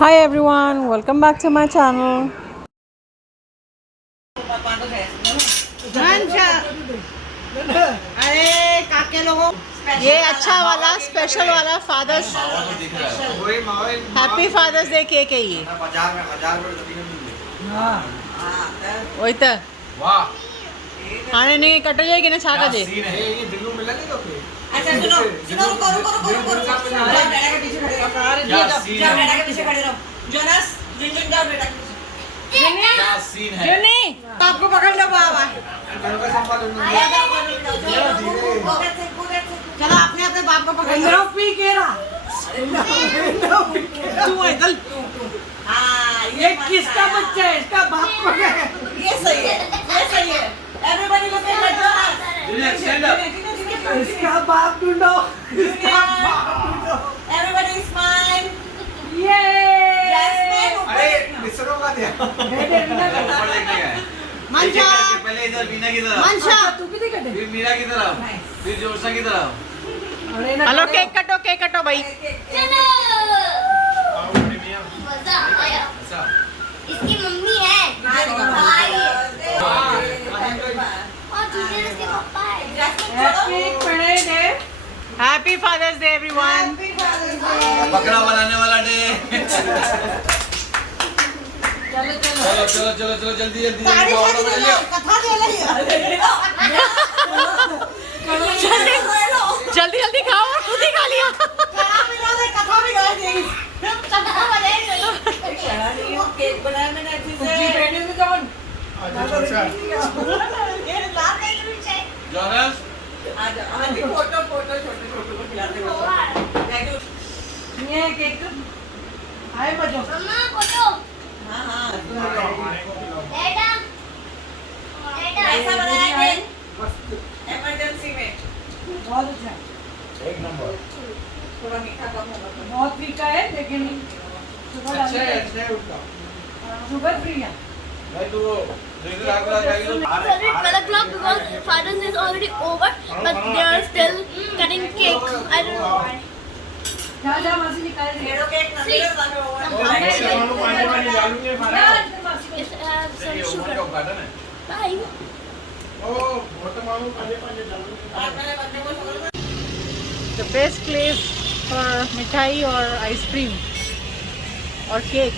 Hi everyone, welcome back to my channel. अरे काके लोगों ये अच्छा वाला स्पेशल वाला Father's happy Father's Day cake है ये। वही तो खाने नहीं कट जाएगी ना छाका जे। अच्छा सुनो सुनो रुको रुको रुको रुको जाओ बेटा के पीछे खड़े रहो जाओ बेटा के पीछे खड़े रहो जोनास जिन जाओ बेटा के पीछे क्या सीन है जुनी आपको पकड़ लो बाबा चलो अपने अपने बाप को पकड़ लो पी के रहा तू इधर हां ये किसका बच्चा है इसका बाप को ये सही है everybody look at Jonas stand up इसका बाप ढूंढो एवरीबॉडी स्माइल ये अरे मिस्रो का दिया ऊपर देखने का है मंशा पहले इधर मीना की तरफ मंशा तू भी देख फिर मीरा की तरफ फिर जोशा की तरफ हेलो केक कटो भाई। चलो मजा आया। इसकी मम्मी है भाई है और दूसरे इसके पापा है। Happy Father's Day everyone. बकरा बनाने वाला डे चलो जल्दी कथा दे जल्दी जल्दी खाओ और खुद ही खा लिया। कथा भी गा देगी केक बनाया मैंने अच्छे से जोनस हाँ जी फोटो छोटे को खिलाते हो ये केक आए बजो मम्मा फोटो हाँ बेटा ऐसा बनाया केक इमरजेंसी में बहुत अच्छा एक नंबर थोड़ा मीठा कम होगा तो बहुत फीका है लेकिन अच्छा है उसका शुगर फ्री है नहीं तो वो Sorry, 12 o'clock because Father's Day is already over, but they are still cutting cake. I don't know why. जा मासी निकाल दे Zero cake, nothing is done It has some sugar. Bye. The best place for मिठाई और ice cream और cake.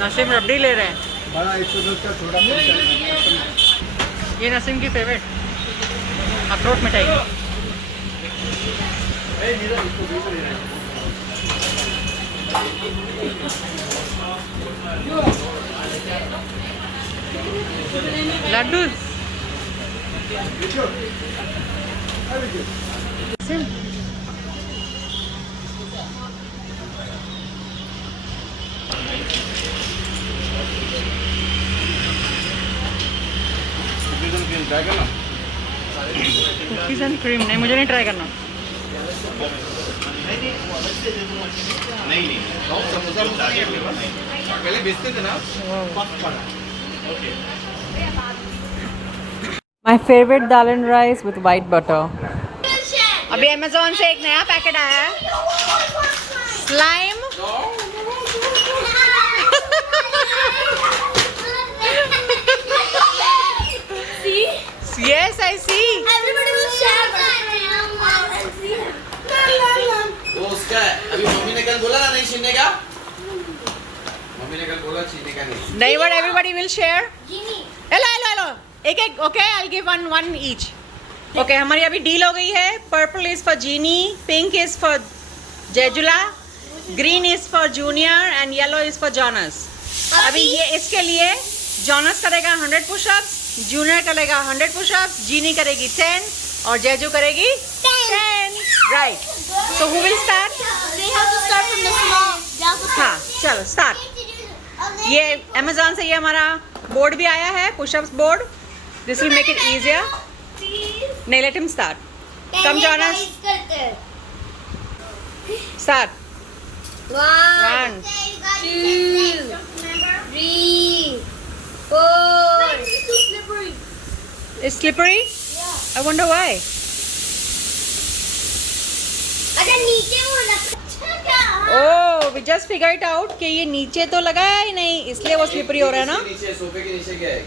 Naseem रबड़ी ले रहे हैं। बड़ा 110 का छोटा ये नसीम की फेवरेट अखरोट मिठाई। लड्डू कुकीज एंड क्रीम नहीं, मुझे नहीं ट्राई करना। नहीं समोसा पहले बेचते थे ना। My favourite dal and rice with white butter. अभी अमेजोन से एक नया पैकेट आया है slime. Yes, I see. Everybody will share and see. तो उसका अभी मम्मी ने कल बोला ना नहीं छीनने का। मम्मी ने कल बोला छीनने का नहीं। But everybody will share. Genie. Hello एक okay I give one each. Okay हमारी अभी डील हो गई है। Purple is for Genie, pink is for जेजुला, green is for Junior and yellow is for Jonas. अभी ये इसके लिए जॉनस करेगा 100 पुशअप्स, जूनियर करेगा 100 पुशअप्स, जीनी करेगी 10 और जेजू करेगी 10। Right, so who will start? They have to start from the small. They have to हाँ चलो स्टार्ट। ये अमेजोन से ये हमारा बोर्ड भी आया है, pushups board. This will make it easier. नहीं, let him start. Come Jonas, start. 1, 2, 3, 4. It's too slippery. It's slippery? Yeah. I wonder why. अच्छा नीचे वो अच्छा क्या oh we just figure it out कि ये नीचे तो लगा है ही नहीं, इसलिए वो स्लिपरी हो रहा है ना। नीचे सोफे के नीचे क्या है?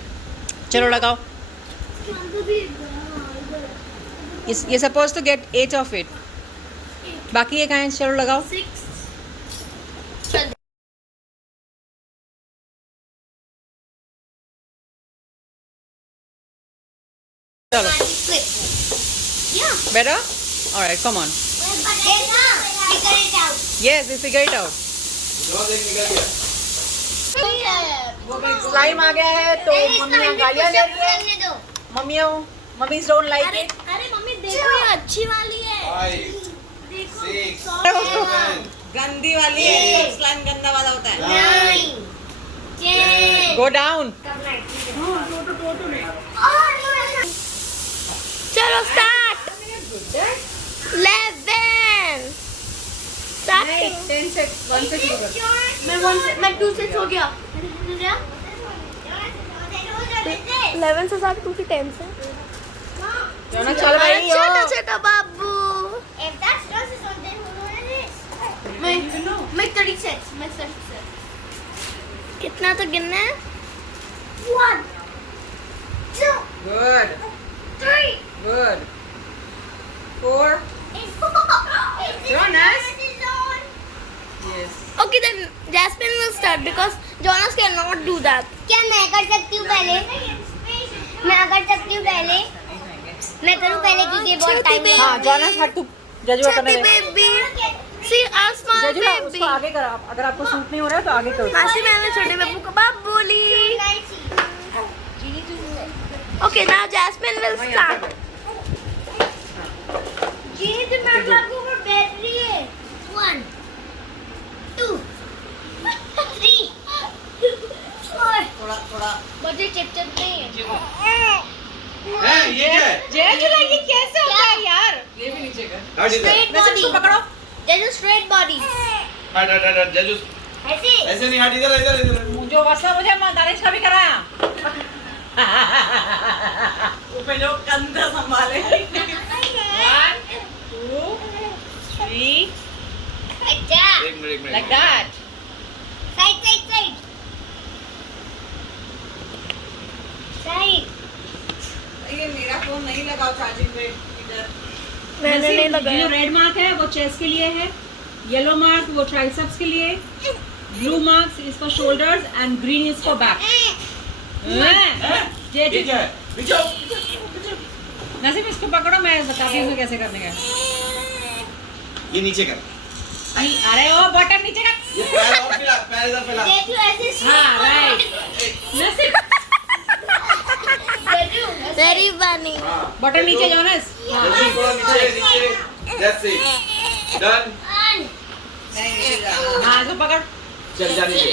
चलो लगाओ। ये suppose to get 8 of it, बाकी ये कहाँ है? चलो लगाओ। 6 चलो Yeah. Better, alright come on. Figure it out. Yes we figure it out. जो देख निकल गया। स्लाइम आ गया है तो मम्मी गालियाँ दे रही है। करने दो। मम्मी डोंट लाइक अरे इट। अरे मम्मी देखो ये अच्छी वाली है 5 देखो 6 7 गंदी वाली है, स्लाइम गंदा वाला होता है। 9 10 गो डाउन। चलो स्टार्ट 11 स्टार्ट 10 से 1 से शुरू कर। मैं 2 से हो गया 11 से स्टार्ट 2 से 10 से जोना चल रही हो। छोटा छोटा बाबू मैं 36 कितना तो गिनना है 1 2 good 3 good 4 Jonas? Yes Okay, then Jasmine will start because Jonas cannot do that. क्या मैं कर सकती हूँ पहले? मैं कर सकती हूँ पहले? मैं करूँ पहले क्योंकि बहुत टाइम छोटी हाँ जोनास हट तू जजुआ करने Chubby they. baby. See, our small जजुआ baby. उसको आगे कर, अगर आपको सूट नहीं हो रहा है तो आगे करो। मासी मैंने छोटे बाबू को बाबूली. Okay, now Jasmine will start. जीनी तुम मेरे बाबू पर बैठ रही है। 1 2 3 4 थोड़ा मुझे चिपचिप नहीं है. है ये क्या है? जजुला ये कैसे होता है यार? ये भी नीचे कर। हट इधर। Straight वैसे body. इसको पकड़ो। There's a straight body. हट जजू ऐसे ऐसे नहीं, हट इधर। जो वसा मुझे दानिश का भी कराया। ऊपर जो कंधा संभाले। 1 2 3 अच्छा एक minute like that। Side side side side ये मेरा फोन नहीं लगाओ चार्जिंग पे इधर। मैंने नहीं जो लगाया. रेड मार्क है वो चेस्ट के लिए है, येलो मार्क वो ट्राइसेप्स के लिए, blue marks is for shoulders and green is for back. ये क्या है? पीछे आओ। नसीब इसको पकड़ो, मैं बताती हूँ कैसे करने का। ये नीचे कर। नहीं, अरे ओ बटन नीचे कर। ये पैर और फैला, पैर इधर फैला। जेजू ऐसे हाँ राइट। नसीब Very funny. हाँ। बटन नीचे जोनस। जजू थोड़ा नीचे। That's it. Done. नहीं हाँ इसको पकड़। चल जा नीचे।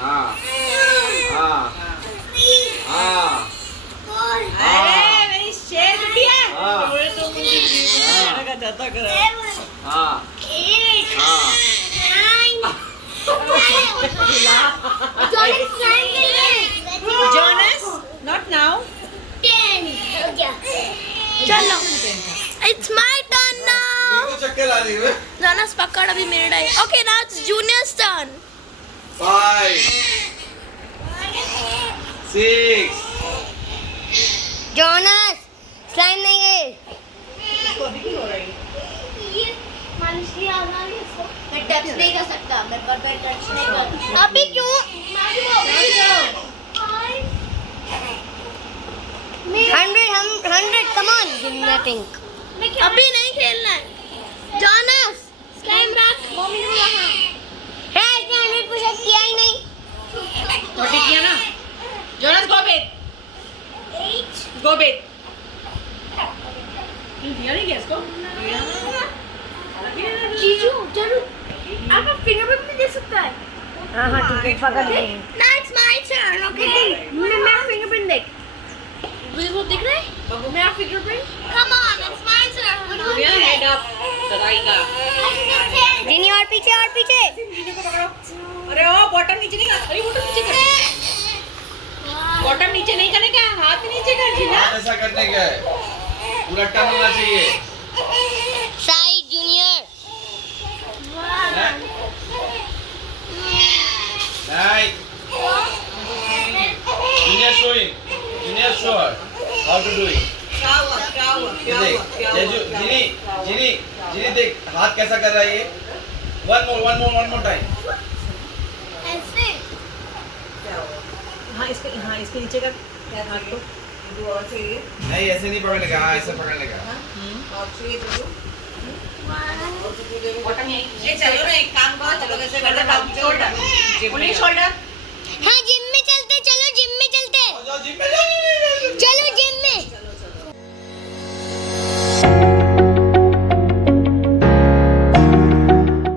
हाँ हाँ। अरे मेरी शेर बिटिया। हाँ लगा जाता कर। हाँ हाँ। Jonas not now. चलो. It's my turn now. तो चक्कर आ रही है। Jonas पकड़ अभी मेरे time. Okay, now it's Junior's turn. 5 6 Jonas slime नहीं गए मैं टच नहीं कर सकता. मैं पर टच नहीं कर. अभी क्यों? 100 कम ऑन नथिंग अभी नहीं खेलना है. Jonas, stand back. मम्मी ने बोला है इसने 100 पुशअप किया ही नहीं तो ठीक किया ना। जोनस गो बेट। गो बेट। दिया नहीं गया इसको। जीजू जरूर आपका फिंगरप्रिंट भी दे सकता है. हाँ ठीक है पकड़ ले। Now it's my turn, okay? मेरा फिंगरप्रिंट देख. वो दिख रहा है? मेरा fingerprint. Come on, it's my turn. Head up कराएगा। जिनी और पीछे अरे ओ बॉटम नीचे नहीं कर। अरे बॉटम नीचे कर। बॉटम नीचे नहीं करने का, हाथ नीचे कर जीना। ऐसा करने का है। पूरा टर्न होना चाहिए। Side junior How to do it? क्या हुआ क्या हुआ क्या ये हुआ देख क्या जेजू हुआ जिनी जिनी जिनी देख हाथ कैसा कर रहा है ये one more time ऐसे क्या हुआ हाँ इसके नीचे का क्या हाथ को दो और चाहिए नहीं ऐसे नहीं पकड़ने का हाँ ऐसे पकड़ने का और चाहिए तो ये चलो ना एक काम करो चलो कैसे करते हैं शोल्डर ओनली शोल्डर हाँ जी